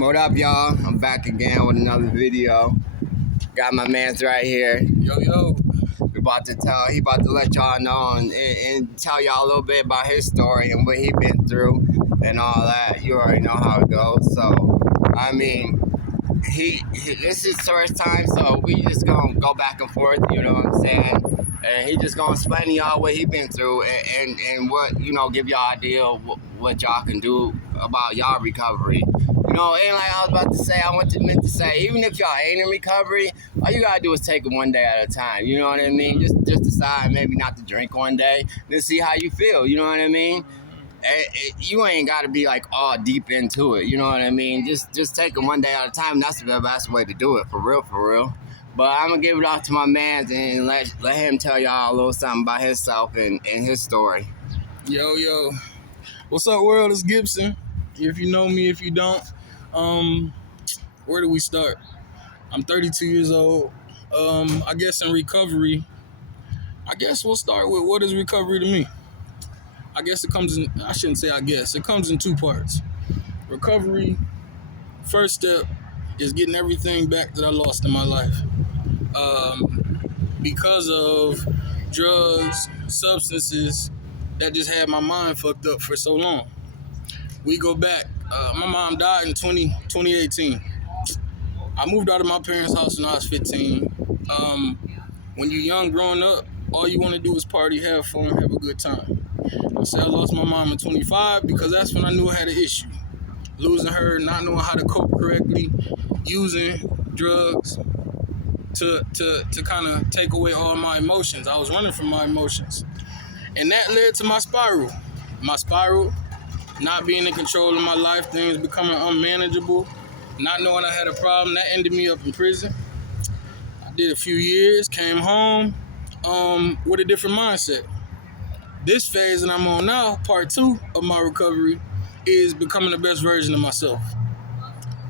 What up, y'all? I'm back again with another video. Got my man's right here. Yo. He about to let y'all know and tell y'all a little bit about his story and what he been through and all that. You already know how it goes. So, I mean, this is his first time, so we just gonna go back and forth, you know what I'm saying? And he just gonna explain to y'all what he been through and what, give y'all idea of what y'all can do about y'all recovery. And like I was about to say, meant to say, even if y'all ain't in recovery, all you gotta do is take it one day at a time. You know what I mean? Just decide maybe not to drink one day, then see how you feel. You know what I mean? You ain't got to be like all deep into it. You know what I mean? Just take it one day at a time. That's the best way to do it, for real. But I'm gonna give it off to my man and let him tell y'all a little something about himself and his story. Yo. What's up, world? It's Gibson. If you know me, if you don't, where do we start? I'm 32 years old. I guess in recovery, I guess we'll start with what is recovery to me. I guess it comes in, I shouldn't say I guess, it comes in two parts. Recovery, first step is getting everything back that I lost in my life. Because of drugs, substances that just had my mind fucked up for so long. We go back, my mom died in 2018. I moved out of my parents' house when I was 15. When you're young growing up, all you want to do is party, have fun, have a good time. I said I lost my mom at 25 because that's when I knew I had an issue. Losing her, not knowing how to cope correctly, using drugs to kind of take away all my emotions. I was running from my emotions. And that led to my spiral. My spiral, not being in control of my life, things becoming unmanageable, not knowing I had a problem, that ended me up in prison. I did a few years, came home with a different mindset. This phase that I'm on now, part 2 of my recovery, is becoming the best version of myself.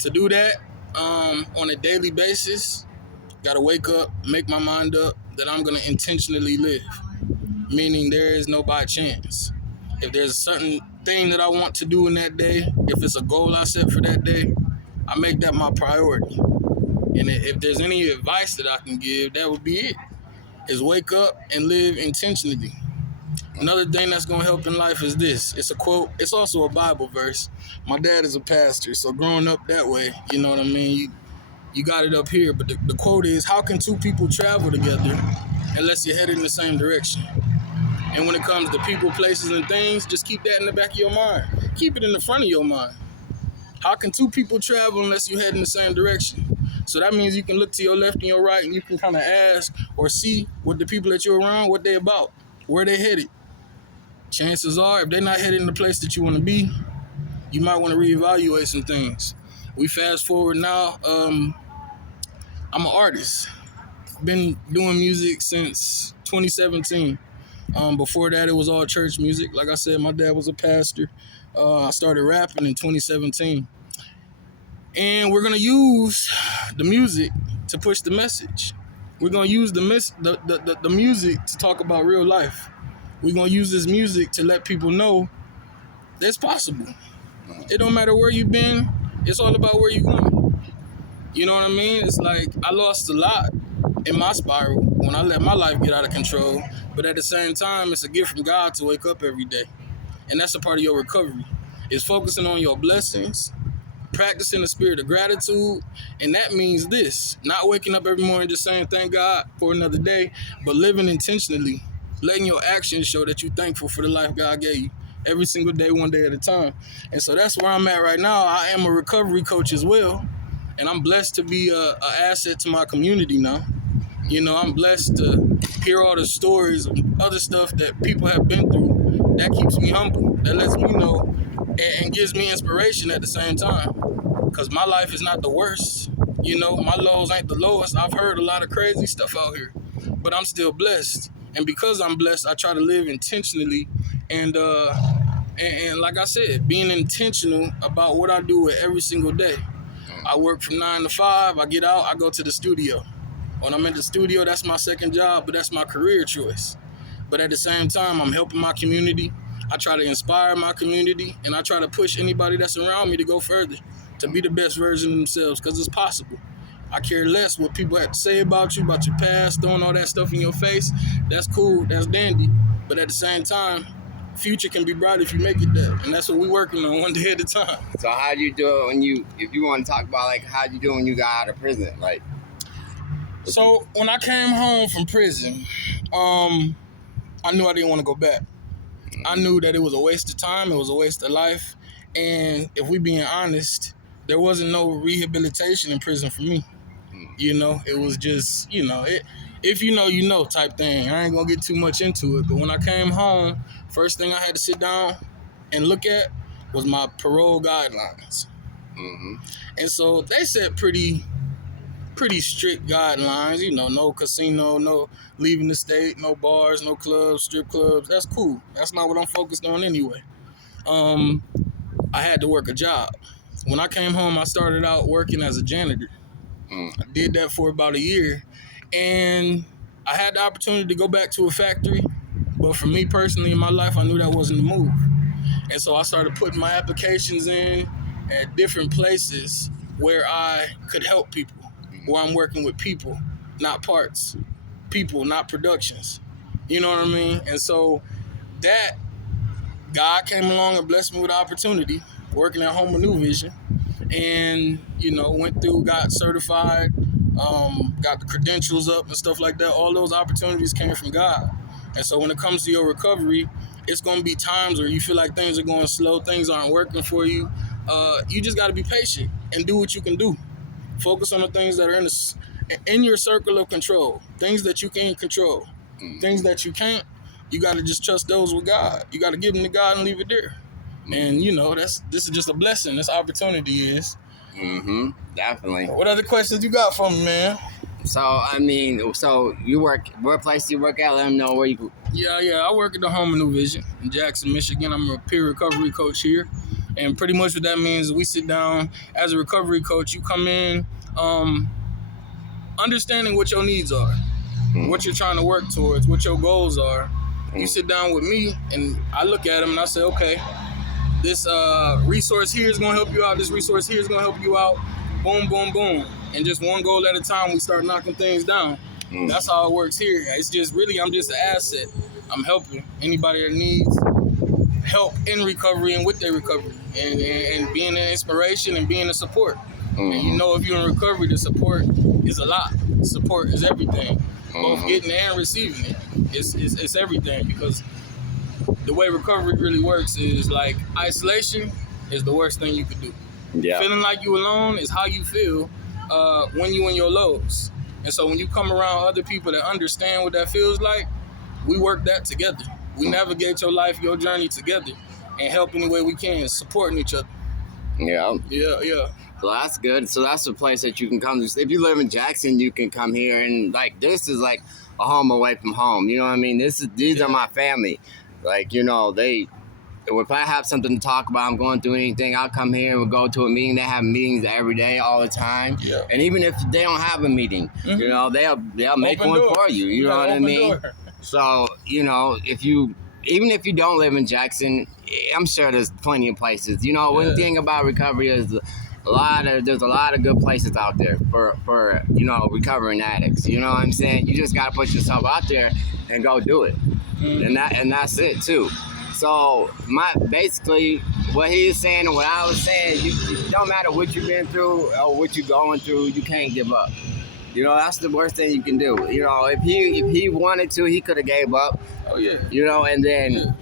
To do that on a daily basis, gotta wake up, make my mind up that I'm gonna intentionally live. Meaning there is no by chance. If there's a certain thing that I want to do in that day, if it's a goal I set for that day, I make that my priority. And if there's any advice that I can give, that would be it. Is wake up and live intentionally. Another thing that's going to help in life is this. It's a quote. It's also a Bible verse. My dad is a pastor, so growing up that way, you know what I mean? You got it up here, but the quote is, how can two people travel together unless you're headed in the same direction? And when it comes to people, places, and things, just keep that in the back of your mind. Keep it in the front of your mind. How can two people travel unless you head in the same direction? So that means you can look to your left and your right, and you can kind of ask or see what the people that you're around, what they about, where they headed. Chances are, if they're not headed in the place that you want to be, you might want to reevaluate some things. We fast forward now. I'm an artist. Been doing music since 2017. Before that, it was all church music. Like I said, my dad was a pastor. I started rapping in 2017. And we're going to use the music to push the message. We're going to use the music to talk about real life. We're going to use this music to let people know that it's possible. It don't matter where you've been. It's all about where you're going. You know what I mean? It's like I lost a lot in my spiral when I let my life get out of control. But at the same time, it's a gift from God to wake up every day. And that's a part of your recovery. It's focusing on your blessings, practicing the spirit of gratitude. And that means this, not waking up every morning just saying thank God for another day, but living intentionally, letting your actions show that you're thankful for the life God gave you every single day, one day at a time. And so that's where I'm at right now. I am a recovery coach as well. And I'm blessed to be an asset to my community now. You know, I'm blessed to hear all the stories and other stuff that people have been through. That keeps me humble. That lets me know and gives me inspiration at the same time. Because my life is not the worst. You know, my lows ain't the lowest. I've heard a lot of crazy stuff out here. But I'm still blessed. And because I'm blessed, I try to live intentionally. And like I said, being intentional about what I do every single day. I work from 9 to 5. I get out. I go to the studio. When I'm in the studio, that's my second job, but that's my career choice. But at the same time, I'm helping my community. I try to inspire my community, and I try to push anybody that's around me to go further. to be the best version of themselves, because it's possible. I care less what people have to say about you, about your past, throwing all that stuff in your face. That's cool, that's dandy. But at the same time, future can be bright if you make it there. And that's what we're working on, one day at a time. So how do you do it when if you want to talk about like how you do when you got out of prison? Like, so when I came home from prison, I knew I didn't want to go back. I knew that it was a waste of time, it was a waste of life. And if we being honest, there wasn't no rehabilitation in prison for me. You know, it was just, if you know type thing. I ain't gonna get too much into it. But when I came home, first thing I had to sit down and look at was my parole guidelines. mm-hmm. And so they set pretty strict guidelines, no casino, no leaving the state, no bars, no clubs, strip clubs. That's cool. That's not what I'm focused on anyway. I had to work a job. When I came home, I started out working as a janitor. I did that for about a year, and I had the opportunity to go back to a factory, but for me personally in my life, I knew that wasn't the move. And so I started putting my applications in at different places where I could help people, where I'm working with people, not parts, people, not productions. You know what I mean? And so that God came along and blessed me with the opportunity, working at Home of New Vision. And, went through, got certified, got the credentials up and stuff like that. All those opportunities came from God. And so when it comes to your recovery, it's going to be times where you feel like things are going slow, things aren't working for you. You just got to be patient and do what you can do. Focus on the things that are in your circle of control, things that you can control. Things that you can't, you got to just trust those with God. You got to give them to God and leave it there. And this is just a blessing. This opportunity is. Definitely. What other questions you got for me, man? So you work, what place you work at? Let them know where you. Yeah. I work at the Home of New Vision in Jackson, Michigan. I'm a peer recovery coach here, and pretty much what that means is we sit down as a recovery coach. You come in, understanding what your needs are, what you're trying to work towards, what your goals are. You sit down with me, and I look at them and I say, okay, this resource here is going to help you out. This resource here is going to help you out. Boom, boom, boom. And just one goal at a time, we start knocking things down. That's how it works here. It's just really, I'm just an asset. I'm helping anybody that needs help in recovery and with their recovery, and being an inspiration and being a support. And if you're in recovery, the support is a lot. Support is everything. Both getting and receiving it. It's everything, because the way recovery really works is like isolation is the worst thing you could do. Yeah. Feeling like you alone is how you feel when you in your lows. And so when you come around other people that understand what that feels like, we work that together. We navigate your life, your journey together, and help any way we can, supporting each other. Yeah. Yeah. So that's good. So that's a place that you can come to. If you live in Jackson, you can come here, and like this is like a home away from home. You know what I mean? These are my family. Like, if I have something to talk about, I'm going through anything, I'll come here and we'll go to a meeting. They have meetings every day, all the time. Yeah. And even if they don't have a meeting, they'll make one for you. You know what I mean? So, even if you don't live in Jackson, I'm sure there's plenty of places. One thing about recovery is there's a lot of good places out there for recovering addicts. You know what I'm saying? You just gotta put yourself out there and go do it. And that's it too. So basically what he's saying and what I was saying, you don't matter what you've been through or what you're going through, you can't give up. That's the worst thing you can do. If he wanted to, he could have gave up. Oh yeah. And then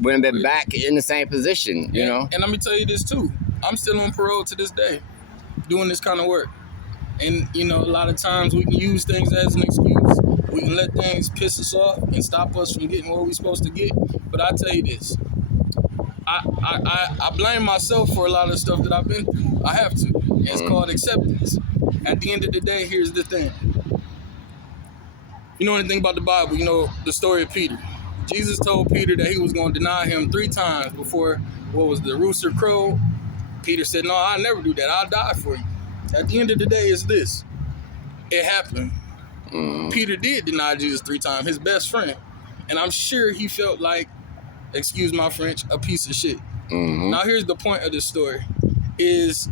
would have been back in the same position. And let me tell you this too. I'm still on parole to this day, doing this kind of work. And a lot of times we can use things as an excuse. We can let things piss us off and stop us from getting what we're supposed to get. But I tell you this, I blame myself for a lot of stuff that I've been through. I have to. It's called acceptance. At the end of the day, here's the thing. You know anything about the Bible? You know the story of Peter. Jesus told Peter that he was going to deny him 3 times before, the rooster crowed. Peter said, no, I'll never do that. I'll die for you. At the end of the day, it's this. It happened. Peter did deny Jesus 3 times, his best friend. And I'm sure he felt like, excuse my French, a piece of shit. Now, here's the point of this story, is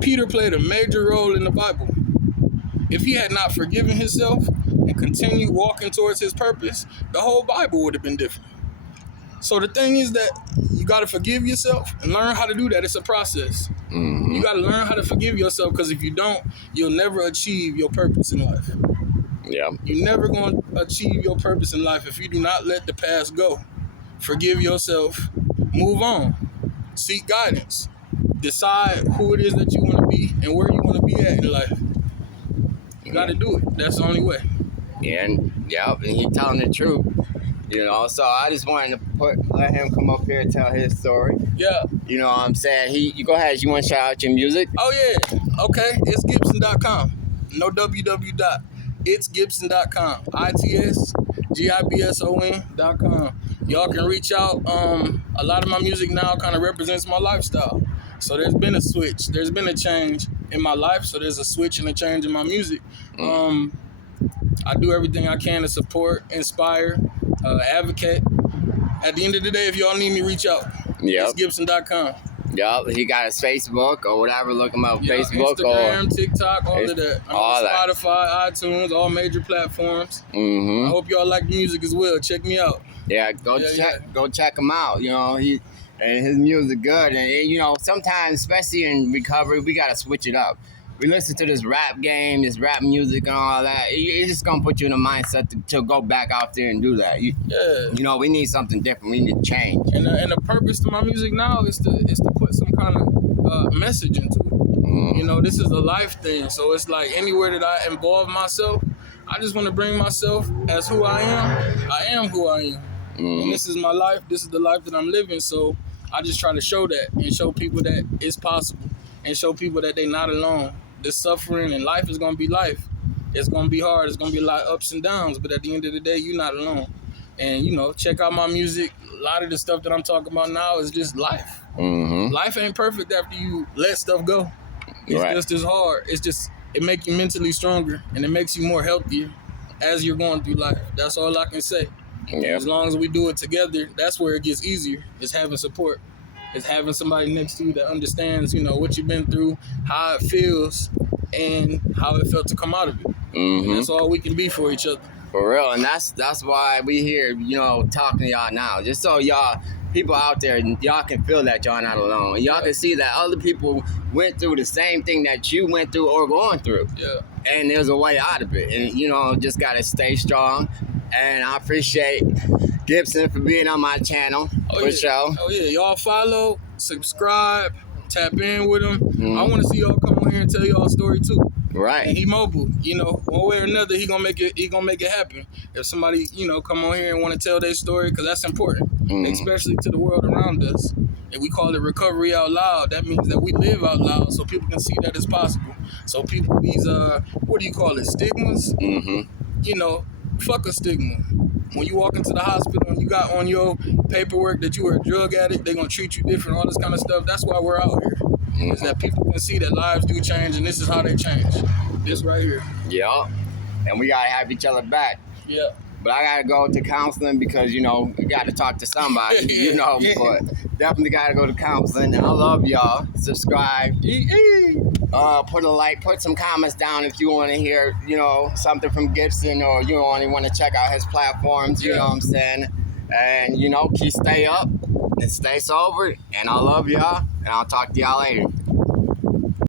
Peter played a major role in the Bible. If he had not forgiven himself and continued walking towards his purpose, the whole Bible would have been different. So the thing is that you got to forgive yourself and learn how to do that. It's a process. Mm-hmm. You got to learn how to forgive yourself, because if you don't, you'll never achieve your purpose in life. Yeah. You're never going to achieve your purpose in life if you do not let the past go. Forgive yourself. Move on. Seek guidance. Decide who it is that you want to be and where you want to be at in life. You got to do it. That's the only way. And he telling the truth. You know, so I just wanted to let him come up here and tell his story. Yeah. You know what I'm saying? You go ahead. You want to shout out your music? Oh, yeah. Okay. It's Gibson.com. No www. It's Gibson.com. ITSGIBSON.com. Y'all can reach out. A lot of my music now kind of represents my lifestyle. So there's been a switch. There's been a change in my life. So there's a switch and a change in my music. I do everything I can to support, inspire, advocate. At the end of the day, if y'all need me, reach out. Yep. It's Gibson.com. Yep. He got his Facebook or whatever. Look him up. Facebook Instagram, or TikTok, all of that. I'm on Spotify, iTunes, all major platforms. Mm-hmm. I hope y'all like the music as well. Check me out. Yeah, go check him out. You know, and his music good. And you know, sometimes, especially in recovery, we gotta switch it up. We listen to this rap game, this rap music and all that. It's just gonna put you in a mindset to go back out there and do that. You know, we need something different. We need to change. And the purpose to my music now is to put some kind of message into it. Mm-hmm. You know, this is a life thing. So it's like anywhere that I involve myself, I just want to bring myself as who I am. I am who I am. Mm-hmm. And this is my life. This is the life that I'm living. So I just try to show that and show people that it's possible and show people that they're not alone. This suffering and life is going to be life. It's going to be hard. It's going to be a lot of ups and downs. But at the end of the day, you're not alone. And, you know, check out my music. A lot of the stuff that I'm talking about now is just life. Mm-hmm. Life ain't perfect after you let stuff go. It's just as hard. It's just, it makes you mentally stronger and it makes you more healthier as you're going through life. That's all I can say. Yep. As long as we do it together, that's where it gets easier. It's having support. It's having somebody next to you that understands, you know, what you've been through, how it feels, and how it felt to come out of it. Mm-hmm. That's all we can be for each other. For real, and that's why we here, you know, talking to y'all now. Just so y'all, people out there, y'all can feel that y'all not alone. And y'all can see that other people went through the same thing that you went through or going through. Yeah. And there's a way out of it. And, you know, just got to stay strong. And I appreciate Gibson for being on my channel. For sure. Oh, yeah. Y'all follow, subscribe, tap in with him. Mm-hmm. I want to see y'all come on here and tell y'all a story, too. Right. And he mobile, you know, one way or another, he gonna make it happen. If somebody, you know, come on here and want to tell their story, because that's important, especially to the world around us. And we call it recovery out loud. That means that we live out loud, so people can see that it's possible. So people, these what do you call it, stigmas? Mm-hmm. You know, fuck a stigma. When you walk into the hospital and you got on your paperwork that you were a drug addict, they're gonna treat you different, all this kind of stuff. That's why we're out here. Is that people can see that lives do change, and this is how they change. This right here. Yeah. And we gotta have each other back. Yeah. But I gotta go to counseling because, you know, you gotta talk to somebody, you know, but definitely gotta go to counseling. And I love y'all. Subscribe. Put a like, put some comments down if you want to hear, you know, something from Gibson, or you only want to check out his platforms, you know what I'm saying? And, you know, stay up and stay sober. And I love y'all, and I'll talk to y'all later.